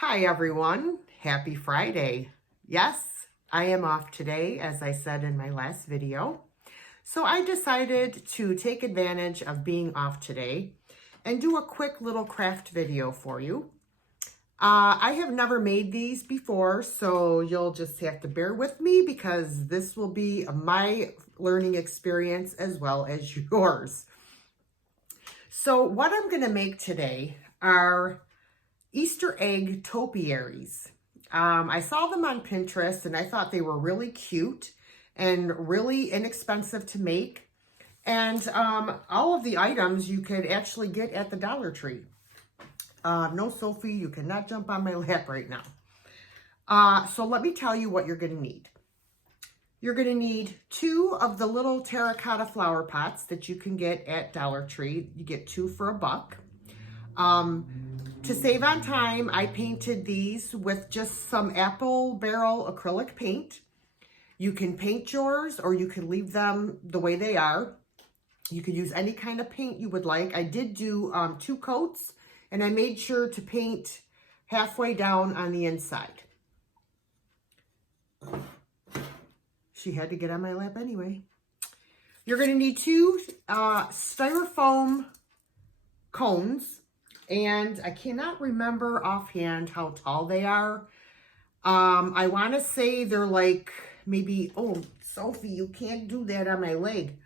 Hi everyone, happy Friday. Yes, I am off today, as I said in my last video. So I decided to take advantage of being off today and do a quick little craft video for you. I have never made these before, so you'll just have to bear with me because this will be my learning experience as well as yours. So what I'm going to make today are Easter egg topiaries. I saw them on Pinterest and I thought they were really cute and really inexpensive to make. And all of the items you could actually get at the Dollar Tree. No, Sophie, you cannot jump on my lap right now. So let me tell you what you're going to need. You're going to need 2 of the little terracotta flower pots that you can get at Dollar Tree. You get 2 for $1. To save on time, I painted these with just some apple barrel acrylic paint. You can paint yours or you can leave them the way they are. You can use any kind of paint you would like. I did do 2 coats and I made sure to paint halfway down on the inside. She had to get on my lap anyway. You're going to need 2 styrofoam cones. And I cannot remember offhand how tall they are. I want to say they're like maybe, oh, Sophie, you can't do that on my leg.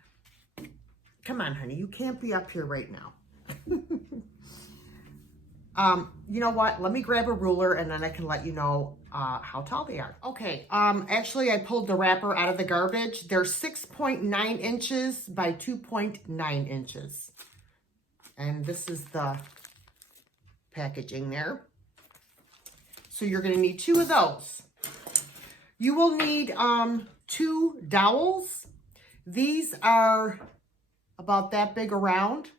Come on, honey, you can't be up here right now. You know what? Let me grab a ruler and then I can let you know how tall they are. Okay, actually I pulled the wrapper out of the garbage. They're 6.9 inches by 2.9 inches. And this is the packaging there. So you're going to need 2 of those. You will need 2 dowels. These are about that big around.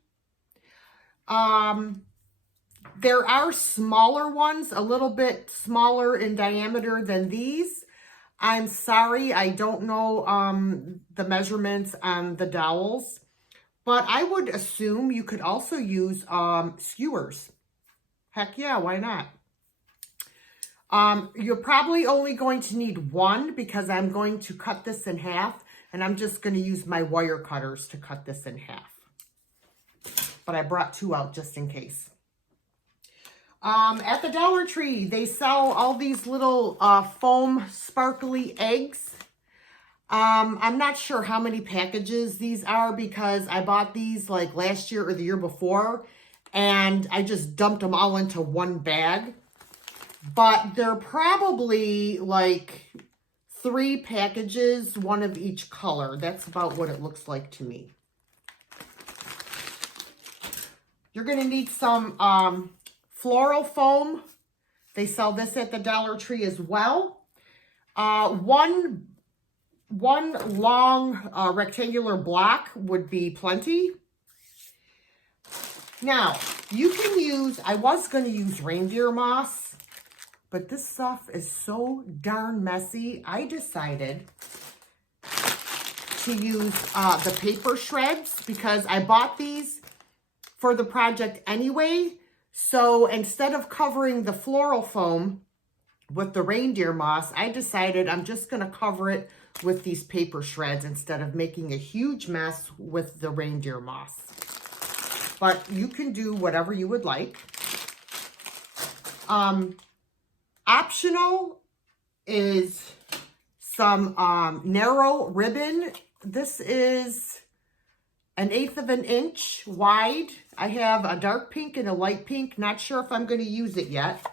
There are smaller ones, a little bit smaller in diameter than these. I'm sorry, I don't know the measurements on the dowels, but I would assume you could also use skewers. Heck yeah, why not? You're probably only going to need 1 because I'm going to cut this in half and I'm just going to use my wire cutters to cut this in half. But I brought 2 out just in case. At the Dollar Tree, they sell all these little foam sparkly eggs. I'm not sure how many packages these are because I bought these like last year or the year before. And I just dumped them all into one bag. But they're probably like 3 packages, 1 of each color. That's about what it looks like to me. You're going to need some floral foam. They sell this at the Dollar Tree as well. One long rectangular block would be plenty. Now, you can use, I was going to use reindeer moss, but this stuff is so darn messy. I decided to use the paper shreds because I bought these for the project anyway. So instead of covering the floral foam with the reindeer moss, I decided I'm just going to cover it with these paper shreds instead of making a huge mess with the reindeer moss. But you can do whatever you would like. Optional is some narrow ribbon. This is 1/8 of an inch wide. I have a dark pink and a light pink. Not sure if I'm going to use it yet.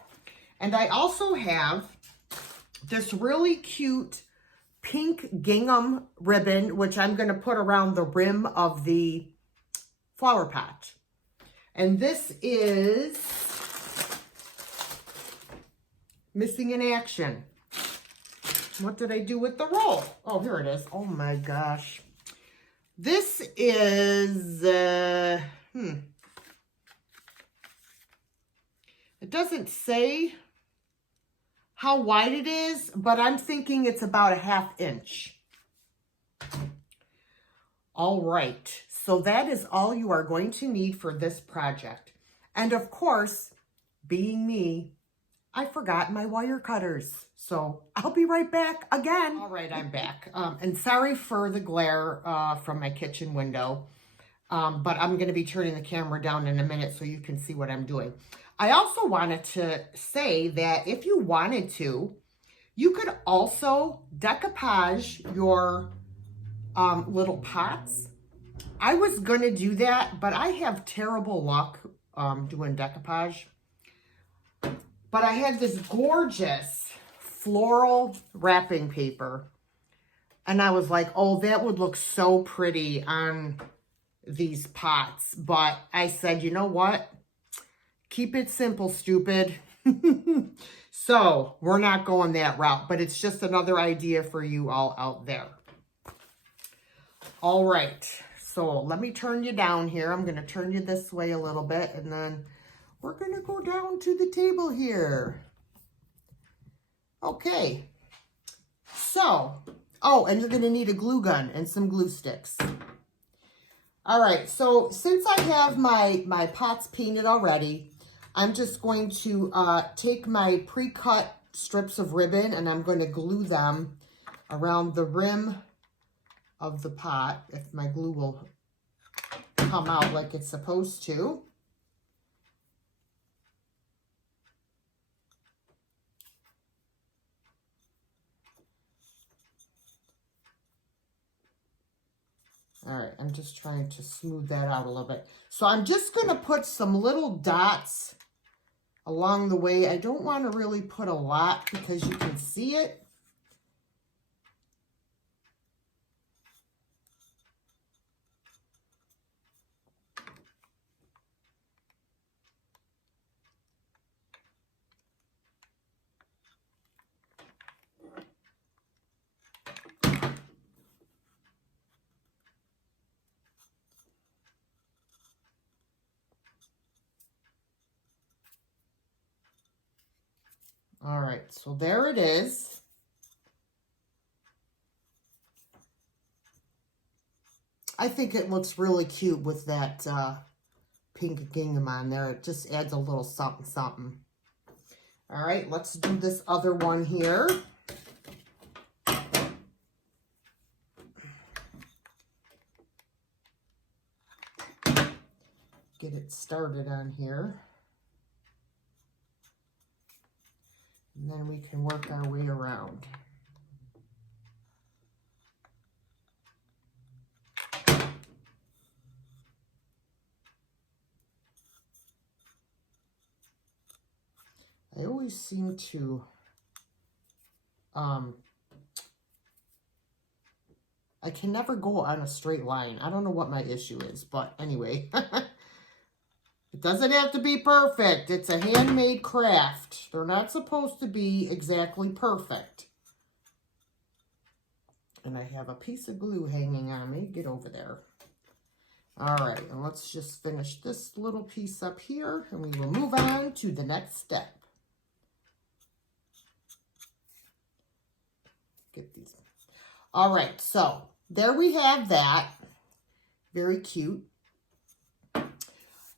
And I also have this really cute pink gingham ribbon, which I'm going to put around the rim of the flower pot. And this is missing in action. What did I do with the roll? Oh, here it is. Oh my gosh. This is, it doesn't say how wide it is, but I'm thinking it's about 1/2 inch. All right, so that is all you are going to need for this project. And of course, being me, I forgot my wire cutters. So I'll be right back again. All right, I'm back. And sorry for the glare from my kitchen window. But I'm going to be turning the camera down in a minute so you can see what I'm doing. I also wanted to say that if you wanted to, you could also decoupage your little pots. I was going to do that, but I have terrible luck doing decoupage. But I had this gorgeous floral wrapping paper. And I was like, oh, that would look so pretty on these pots. But I said, you know what? Keep it simple, stupid. So we're not going that route, but it's just another idea for you all out there. All right, so let me turn you down here. I'm going to turn you this way a little bit, and then we're going to go down to the table here. Okay, so, oh, and you're going to need a glue gun and some glue sticks. All right, so since I have my pots painted already, I'm just going to take my pre-cut strips of ribbon and I'm going to glue them around the rim of the pot, if my glue will come out like it's supposed to. All right, I'm just trying to smooth that out a little bit. So I'm just going to put some little dots along the way. I don't want to really put a lot because you can see it. All right, so there it is. I think it looks really cute with that pink gingham on there. It just adds a little something, something. All right, let's do this other one here. Get it started on here. And then we can work our way around. I always seem to, I can never go on a straight line. I don't know what my issue is, but anyway. It doesn't have to be perfect. It's a handmade craft. They're not supposed to be exactly perfect. And I have a piece of glue hanging on me. Get over there. All right, and let's just finish this little piece up here, and we will move on to the next step. Get these. All right, so there we have that. Very cute.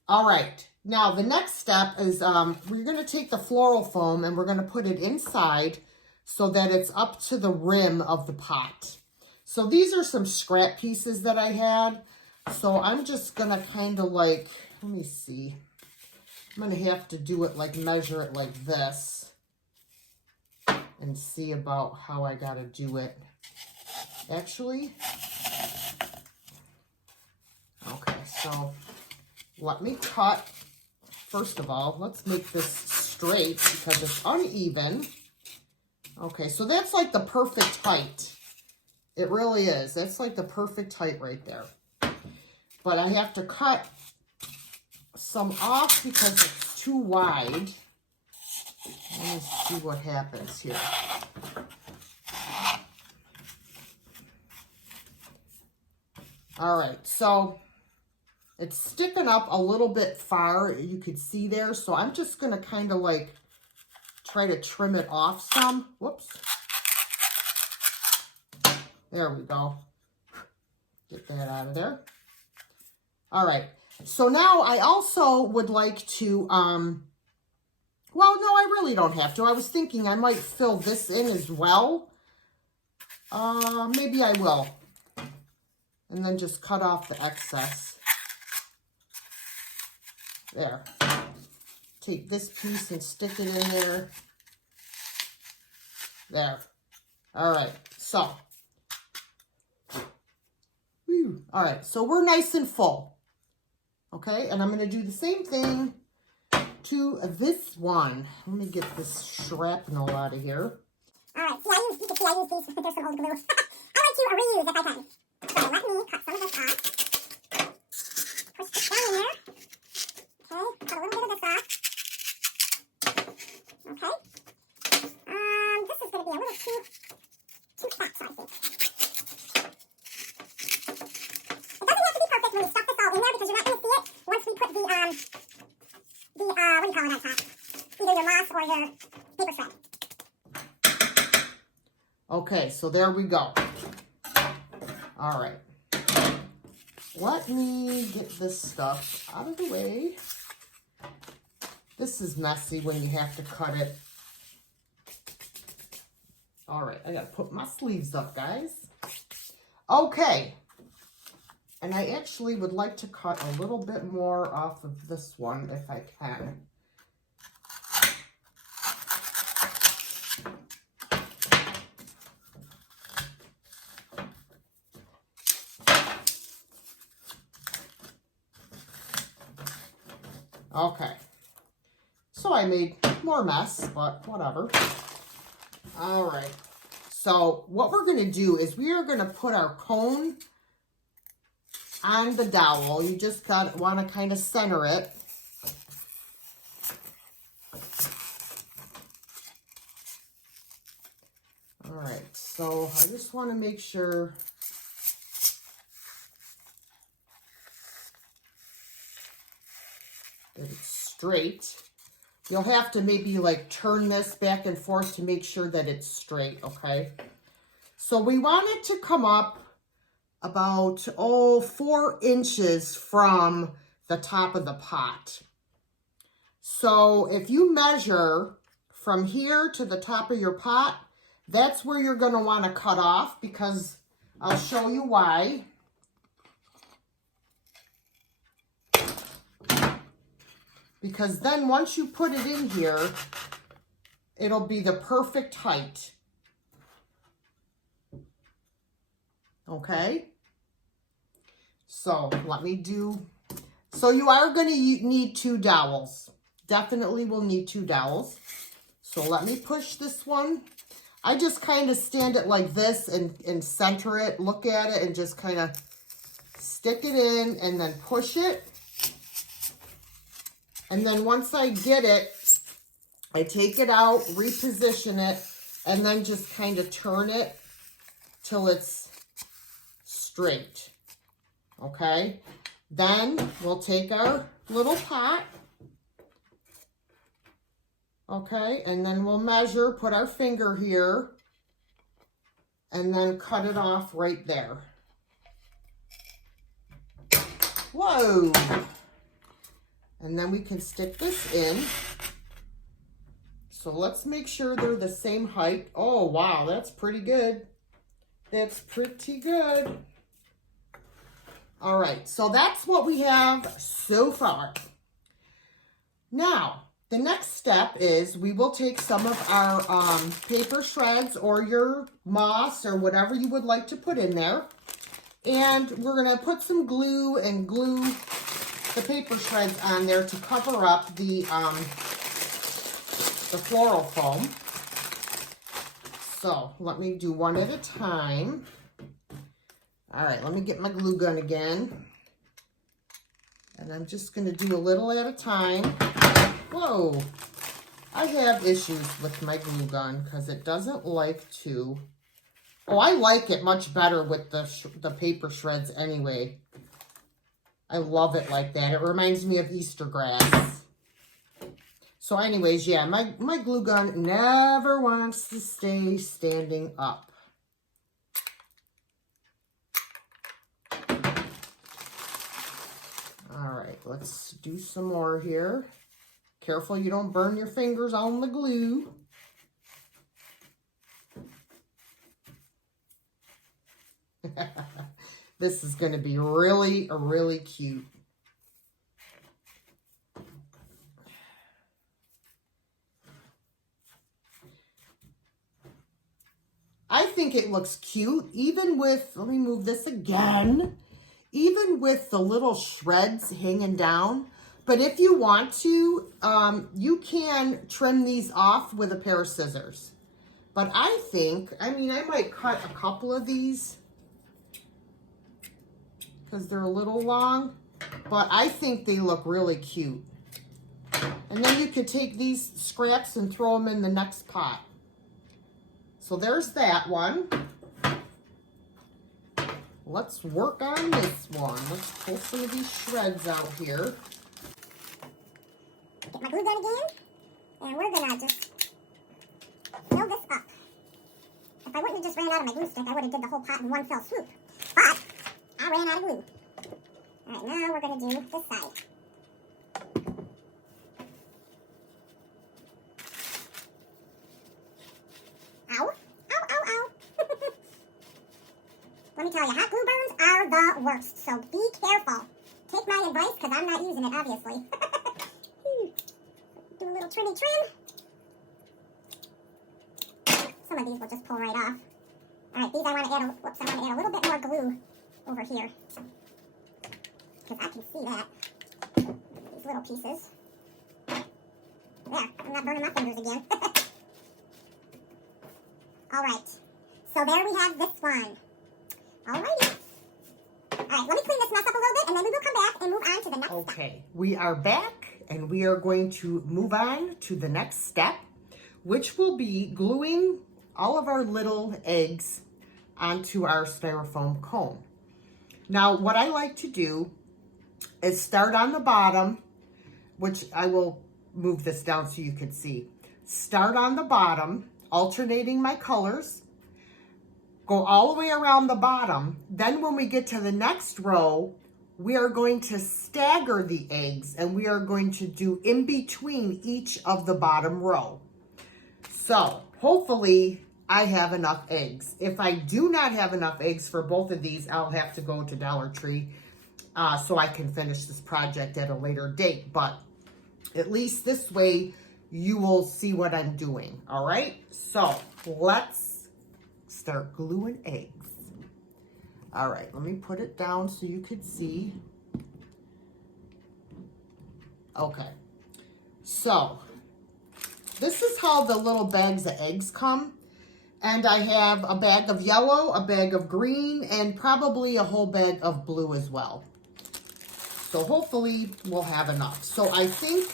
All right, now the next step is we're going to take the floral foam and we're going to put it inside so that it's up to the rim of the pot. So these are some scrap pieces that I had. So I'm just going to kind of like, let me see. I'm going to have to do it like, measure it like this and see about how I got to do it. Actually, okay, so let me cut. First of all, let's make this straight because it's uneven. Okay, so that's like the perfect height. It really is. That's like the perfect height right there. But I have to cut some off because it's too wide. Let me see what happens here. All right, so it's sticking up a little bit far, you could see there. So I'm just going to kind of like try to trim it off some. Whoops. There we go. Get that out of there. All right. So now I also would like to Well, no, I really don't have to. I was thinking I might fill this in as well. Maybe I will. And then just cut off the excess. There. Take this piece and stick it in there. There. All right, so. Whew. All right, so we're nice and full. Okay, and I'm going to do the same thing to this one. Let me get this shrapnel out of here. All right, see, I use these. There's some old glue. I like to reuse if I can. So let me cut some of this off. Push this down in there. Okay, cut a little bit of this off. Okay. This is going to be a little too fat, so I think. It doesn't have to be perfect when you stuff this all in there because you're not going to see it once we put the what do you call it on top? Either your moss or your paper shred. Okay, so there we go. All right. Let me get this stuff out of the way. This is messy when you have to cut it. All right, I gotta put my sleeves up, guys. Okay. And I actually would like to cut a little bit more off of this one if I can. Okay, so I made more mess, but whatever. All right, so what we're going to do is we are going to put our cone on the dowel. You just want to kind of center it. All right, so I just want to make sure that it's straight. You'll have to maybe like turn this back and forth to make sure that it's straight, okay? So we want it to come up about, 4 inches from the top of the pot. So if you measure from here to the top of your pot, that's where you're gonna wanna cut off, because I'll show you why. Because then once you put it in here, it'll be the perfect height. Okay? So let me do, so you are going to need 2 dowels. Definitely will need 2 dowels. So let me push this one. I just kind of stand it like this and center it, look at it, and just kind of stick it in and then push it. And then once I get it, I take it out, reposition it, and then just kind of turn it till it's straight. Okay? Then we'll take our little pot. Okay? And then we'll measure, put our finger here, and then cut it off right there. Whoa! And then we can stick this in. So let's make sure they're the same height. Oh, wow, that's pretty good. That's pretty good. All right, so that's what we have so far. Now, the next step is we will take some of our paper shreds or your moss or whatever you would like to put in there. And we're gonna put some glue and glue the paper shreds on there to cover up the floral foam. So let me do one at a time. All right, let me get my glue gun again. And I'm just gonna do a little at a time. Whoa, I have issues with my glue gun because it doesn't like to. Oh, I like it much better with the paper shreds anyway. I love it like that. It reminds me of Easter grass. So anyways, yeah, my glue gun never wants to stay standing up. All right, let's do some more here. Careful you don't burn your fingers on the glue. This is going to be really, really cute. I think it looks cute, even with, let me move this again, even with the little shreds hanging down. But if you want to, you can trim these off with a pair of scissors. But I think, I might cut a couple of these because they're a little long, but I think they look really cute. And then you could take these scraps and throw them in the next pot. So there's that one. Let's work on this one. Let's pull some of these shreds out here. Get my glue gun again, and we're gonna just fill this up. If I wouldn't have just ran out of my glue stick, I would have did the whole pot in one fell swoop. But I ran out of glue. All right, now we're gonna do this side. Ow, ow, ow, ow. Let me tell you, hot glue burns are the worst, so be careful. Take my advice, because I'm not using it, obviously. Do a little trimmy trim. Some of these will just pull right off. All right, these I want to add a little bit more glue over here. Because I can see that. These little pieces. There, I'm not burning my fingers again. All right, so there we have this one. All righty. All right, let me clean this mess up a little bit, and then we will come back and move on to the next step. Okay, we are back, and we are going to move on to the next step, which will be gluing all of our little eggs onto our styrofoam cone. Now, what I like to do is start on the bottom, which I will move this down so you can see. Start on the bottom, alternating my colors, go all the way around the bottom. Then when we get to the next row, we are going to stagger the eggs, and we are going to do in between each of the bottom row. So hopefully I have enough eggs. If I do not have enough eggs for both of these, I'll have to go to Dollar Tree so I can finish this project at a later date. But at least this way you will see what I'm doing. All right, so let's start gluing eggs. All right, let me put it down so you could see. Okay, so this is how the little bags of eggs come. And I have a bag of yellow, a bag of green, and probably a whole bag of blue as well. So hopefully we'll have enough. So I think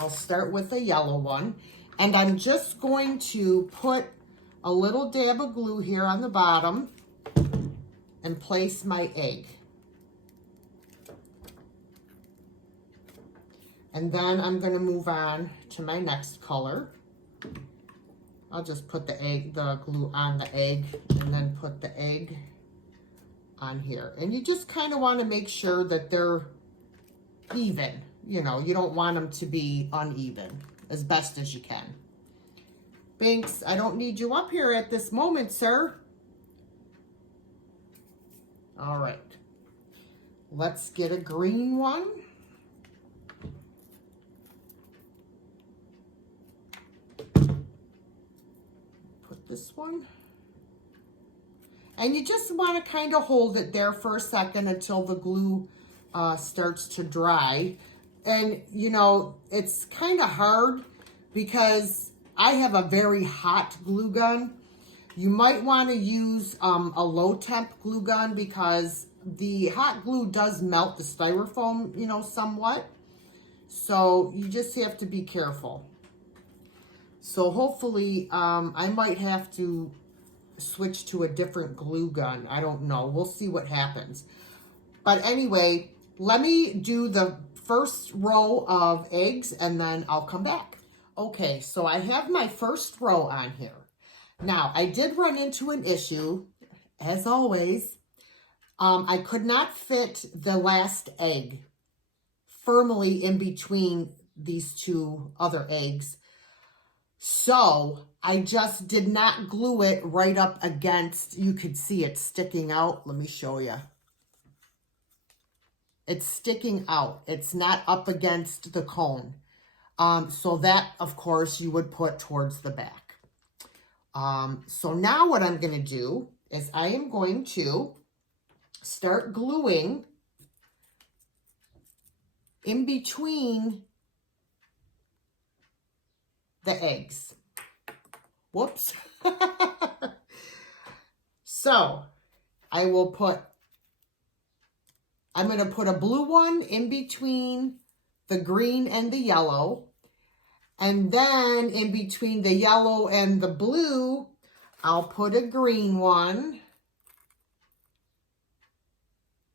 I'll start with the yellow one. And I'm just going to put a little dab of glue here on the bottom and place my egg. And then I'm going to move on to my next color. I'll just put the glue on the egg, and then put the egg on here. And you just kind of want to make sure that they're even. You know, you don't want them to be uneven as best as you can. Binks, I don't need you up here at this moment, sir. All right. Let's get a green one. This one, and you just want to kind of hold it there for a second until the glue starts to dry. And you know, it's kind of hard because I have a very hot glue gun. You might want to use a low temp glue gun because the hot glue does melt the styrofoam, you know, somewhat. So you just have to be careful. So hopefully, I might have to switch to a different glue gun. I don't know. We'll see what happens. But anyway, let me do the first row of eggs and then I'll come back. Okay, so I have my first row on here. Now, I did run into an issue, as always. I could not fit the last egg firmly in between these two other eggs. So I just did not glue it right up against, you could see it sticking out. Let me show you. It's sticking out. It's not up against the cone. So that, of course, you would put towards the back. So now what I'm going to do is I am going to start gluing in between the eggs. Whoops. So I'm going to put a blue one in between the green and the yellow. And then in between the yellow and the blue, I'll put a green one.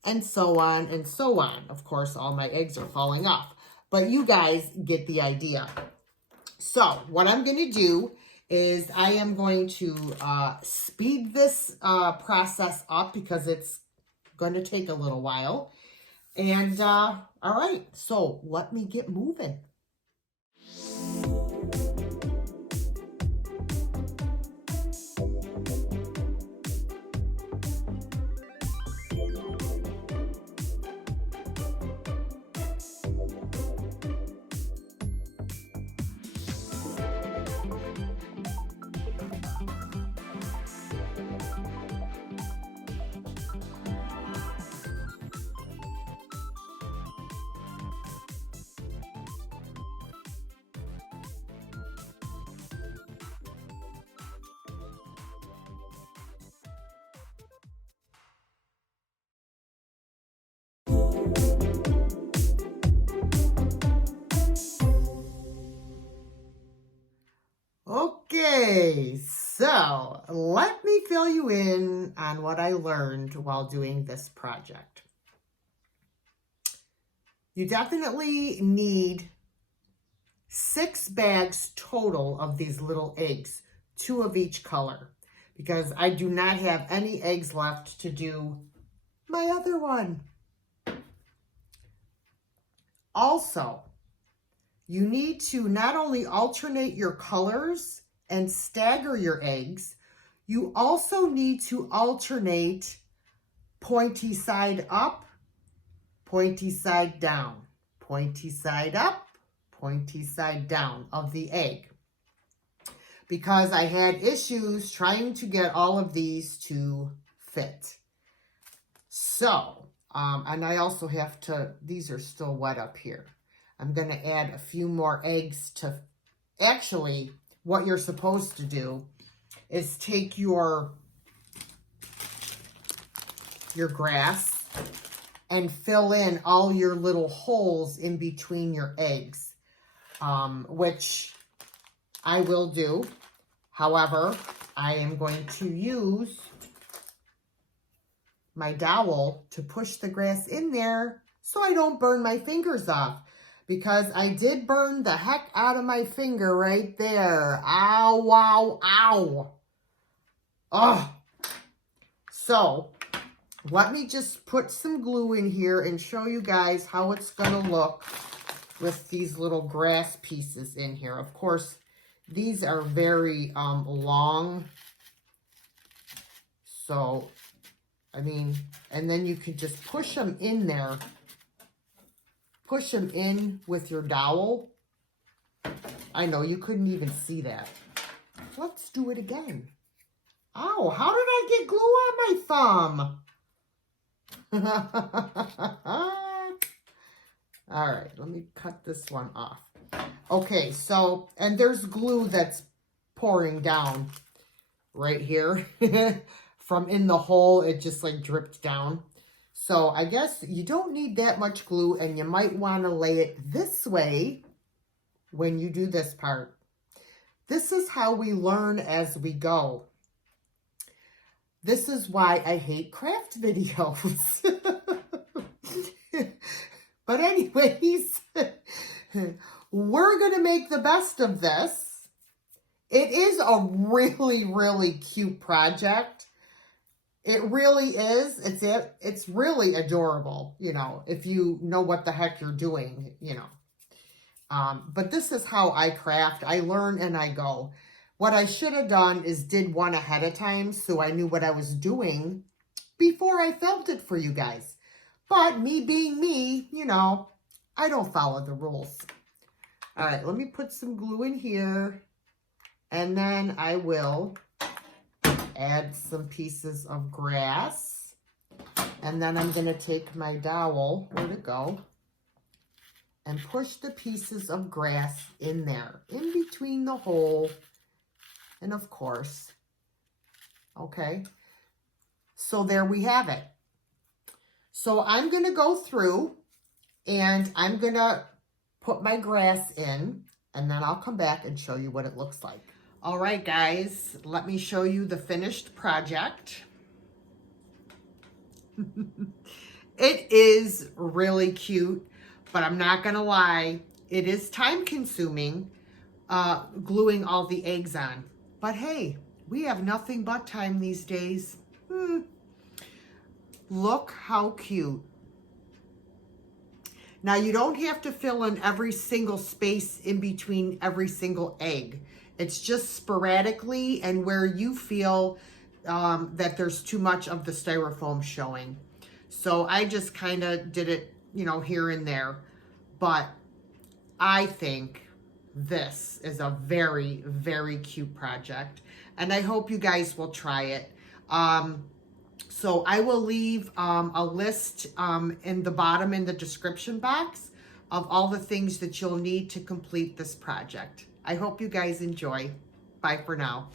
And so on and so on. Of course, all my eggs are falling off. But you guys get the idea. So what I'm going to do is I am going to speed this process up because it's going to take a little while. And all right, so let me get moving. Okay, so let me fill you in on what I learned while doing this project. You definitely need 6 bags total of these little eggs, 2 of each color, because I do not have any eggs left to do my other one. Also, you need to not only alternate your colors and stagger your eggs, you also need to alternate pointy side up, pointy side down, pointy side up, pointy side down of the egg. Because I had issues trying to get all of these to fit. So, and I also have to, these are still wet up here. I'm going to add a few more eggs to, actually, what you're supposed to do is take your grass and fill in all your little holes in between your eggs, which I will do. However, I am going to use my dowel to push the grass in there so I don't burn my fingers off. Because I did burn the heck out of my finger right there. Ow, wow, ow. Ugh. So, let me just put some glue in here and show you guys how it's going to look with these little grass pieces in here. Of course, these are very long. So, I mean, and then you can just push them in there. Push them in with your dowel. I know, you couldn't even see that. Let's do it again. Ow, how did I get glue on my thumb? All right, let me cut this one off. Okay, so, and there's glue that's pouring down right here. From in the hole, it just like dripped down. So I guess you don't need that much glue, and you might want to lay it this way when you do this part. This is how we learn as we go. This is why I hate craft videos. But anyways, we're going to make the best of this. It is a really, really cute project. It really is. It's really adorable, you know, if you know what the heck you're doing, you know. But this is how I craft. I learn and I go. What I should have done is did one ahead of time so I knew what I was doing before I filmed it for you guys. But me being me, you know, I don't follow the rules. All right, let me put some glue in here. And then I will add some pieces of grass. And then I'm going to take my dowel, where'd it go? And push the pieces of grass in there, in between the hole. And of course, okay. So there we have it. So I'm going to go through and I'm going to put my grass in, and then I'll come back and show you what it looks like. All right, guys, let me show you the finished project. It is really cute, but I'm not going to lie, it is time consuming gluing all the eggs on. But hey, we have nothing but time these days. Look how cute. Now, you don't have to fill in every single space in between every single egg. It's just sporadically and where you feel that there's too much of the styrofoam showing. So I just kind of did it, you know, here and there. But I think this is a very, very cute project. And I hope you guys will try it. So I will leave a list in the bottom in the description box of all the things that you'll need to complete this project. I hope you guys enjoy. Bye for now.